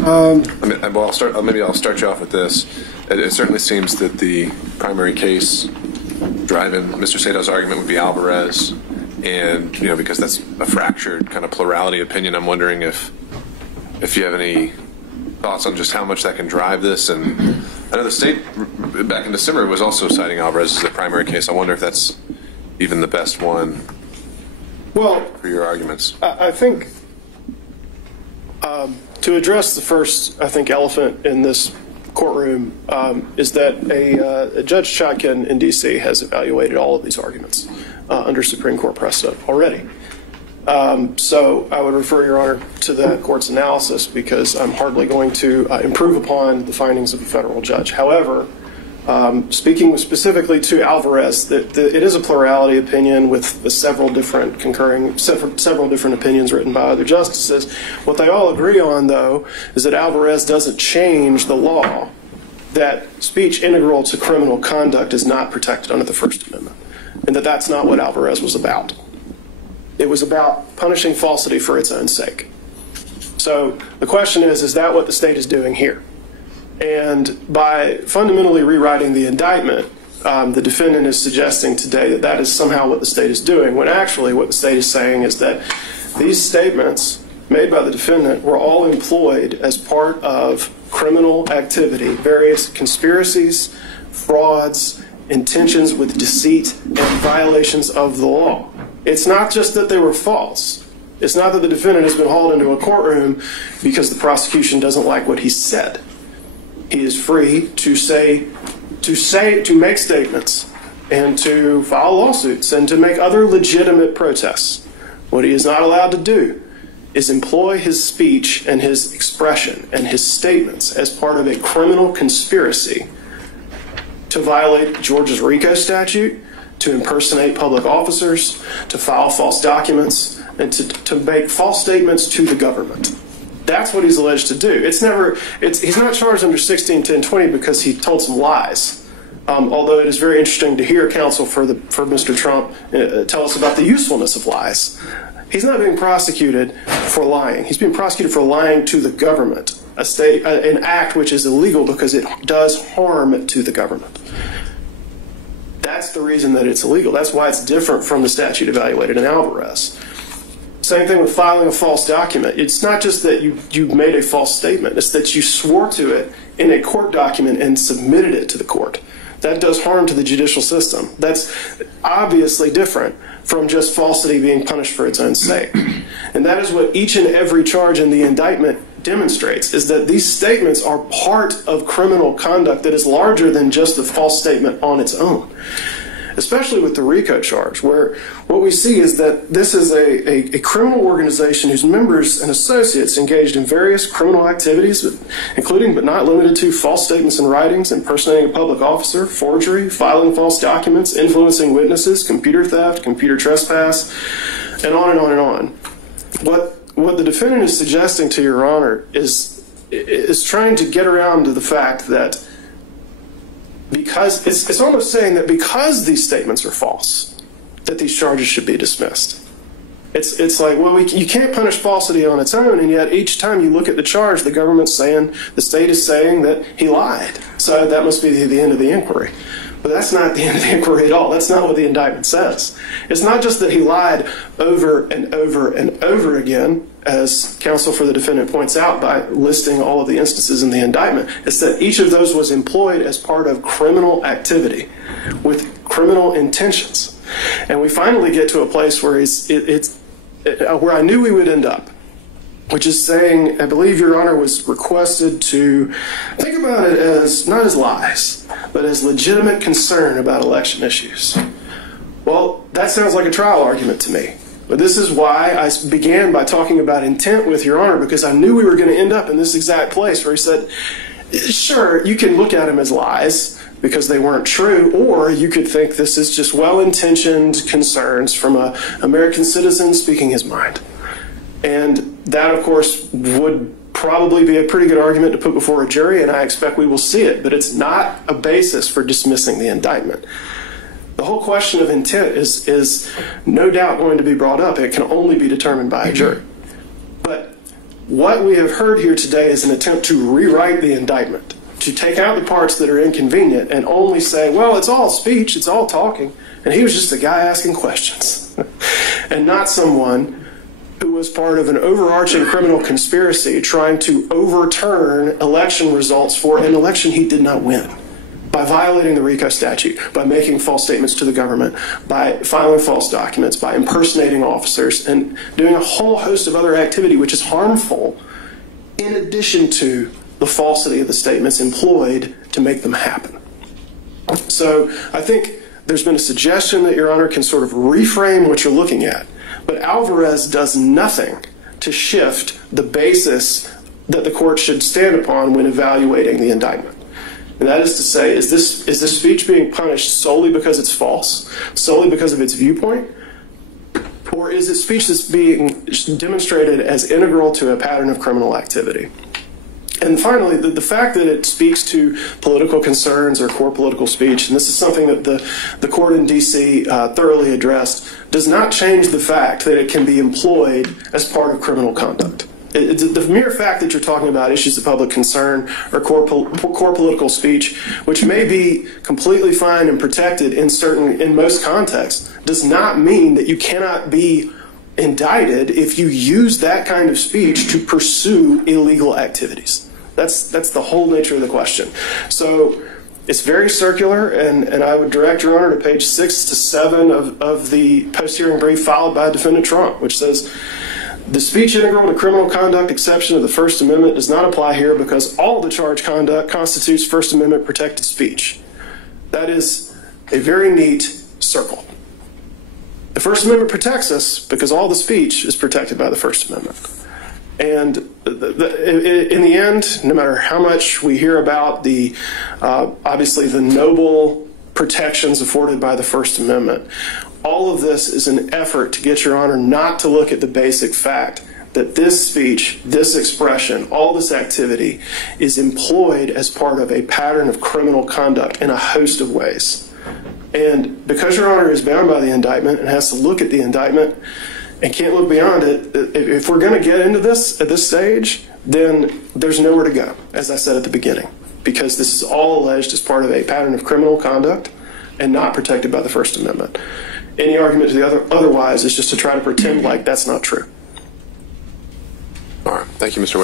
Well, maybe I'll start you off with this. It certainly seems that the primary case driving Mr. Sato's argument would be Alvarez, and because that's a fractured kind of plurality opinion, I'm wondering if you have any thoughts on just how much that can drive this. And I know the state back in December was also citing Alvarez as the primary case. I wonder if that's even the best one for your arguments. I think to address the first, elephant in this courtroom is that a Judge Chotkin in D.C. has evaluated all of these arguments under Supreme Court precedent already. So I would refer Your Honor to the court's analysis, because I'm hardly going to improve upon the findings of a federal judge. However, speaking specifically to Alvarez, it is a plurality opinion with several different opinions written by other justices. What they all agree on, though, is that Alvarez doesn't change the law that speech integral to criminal conduct is not protected under the First Amendment, and that that's not what Alvarez was about. It was about punishing falsity for its own sake. So the question is that what the state is doing here? And by fundamentally rewriting the indictment, the defendant is suggesting today that that is somehow what the state is doing, when actually what the state is saying is that these statements made by the defendant were all employed as part of criminal activity, various conspiracies, frauds, intentions with deceit, and violations of the law. It's not just that they were false. It's not that the defendant has been hauled into a courtroom because the prosecution doesn't like what he said. He is free to make statements and to file lawsuits and to make other legitimate protests. What he is not allowed to do is employ his speech and his expression and his statements as part of a criminal conspiracy to violate Georgia's RICO statute, to impersonate public officers, to file false documents, and to make false statements to the government. That's what he's alleged to do. He's not charged under 161020 because he told some lies. Although it is very interesting to hear counsel for Mr. Trump tell us about the usefulness of lies. He's not being prosecuted for lying. He's being prosecuted for lying to the government, an act which is illegal because it does harm to the government. That's the reason that it's illegal. That's why it's different from the statute evaluated in Alvarez. Same thing with filing a false document. It's not just that you made a false statement. It's that you swore to it in a court document and submitted it to the court. That does harm to the judicial system. That's obviously different from just falsity being punished for its own sake. And that is what each and every charge in the indictment demonstrates, is that these statements are part of criminal conduct that is larger than just the false statement on its own. Especially with the RICO charge, where what we see is that this is a criminal organization whose members and associates engaged in various criminal activities, including but not limited to false statements and writings, impersonating a public officer, forgery, filing false documents, influencing witnesses, computer theft, computer trespass, and on and on and on. What the defendant is suggesting to Your Honor is trying to get around to the fact that because it's almost saying that because these statements are false, that these charges should be dismissed. It's like, well, you can't punish falsity on its own, and yet each time you look at the charge, the state is saying that he lied. So that must be the end of the inquiry. But that's not the end of the inquiry at all. That's not what the indictment says. It's not just that he lied over and over and over again, as counsel for the defendant points out by listing all of the instances in the indictment. It's that each of those was employed as part of criminal activity with criminal intentions. And we finally get to a place where where I knew we would end up, which is saying, I believe Your Honor was requested to think about it as not as lies, but as legitimate concern about election issues. Well, that sounds like a trial argument to me. But this is why I began by talking about intent with Your Honor, because I knew we were going to end up in this exact place where he said, sure, you can look at them as lies because they weren't true, or you could think this is just well-intentioned concerns from an American citizen speaking his mind. And that, of course, would probably be a pretty good argument to put before a jury, and I expect we will see it, but it's not a basis for dismissing the indictment. The whole question of intent is no doubt going to be brought up. It can only be determined by a jury. But what we have heard here today is an attempt to rewrite the indictment, to take out the parts that are inconvenient and only say, well, it's all speech, it's all talking, and he was just a guy asking questions, and not someone who was part of an overarching criminal conspiracy trying to overturn election results for an election he did not win by violating the RICO statute, by making false statements to the government, by filing false documents, by impersonating officers, and doing a whole host of other activity which is harmful in addition to the falsity of the statements employed to make them happen. So I think there's been a suggestion that Your Honor can sort of reframe what you're looking at, but Alvarez does nothing to shift the basis that the court should stand upon when evaluating the indictment. And that is to say, is this speech being punished solely because it's false, solely because of its viewpoint, or is it speech that's being demonstrated as integral to a pattern of criminal activity? And finally, the fact that it speaks to political concerns or core political speech, and this is something that the court in D.C. Thoroughly addressed, does not change the fact that it can be employed as part of criminal conduct. The mere fact that you're talking about issues of public concern or core political speech, which may be completely fine and protected in most contexts, does not mean that you cannot be indicted if you use that kind of speech to pursue illegal activities. That's the whole nature of the question. So it's very circular, and I would direct Your Honor to page 6 to 7 of the post-hearing brief filed by Defendant Trump, which says, the speech integral to criminal conduct exception of the First Amendment does not apply here because all the charged conduct constitutes First Amendment protected speech. That is a very neat circle. The First Amendment protects us because all the speech is protected by the First Amendment. And in the end, no matter how much we hear about obviously the noble protections afforded by the First Amendment, all of this is an effort to get Your Honor not to look at the basic fact that this speech, this expression, all this activity is employed as part of a pattern of criminal conduct in a host of ways. And because Your Honor is bound by the indictment and has to look at the indictment and can't look beyond it, if we're going to get into this at this stage, then there's nowhere to go, as I said at the beginning, because this is all alleged as part of a pattern of criminal conduct and not protected by the First Amendment. Any argument to the otherwise is just to try to pretend like that's not true. All right. Thank you, Mr.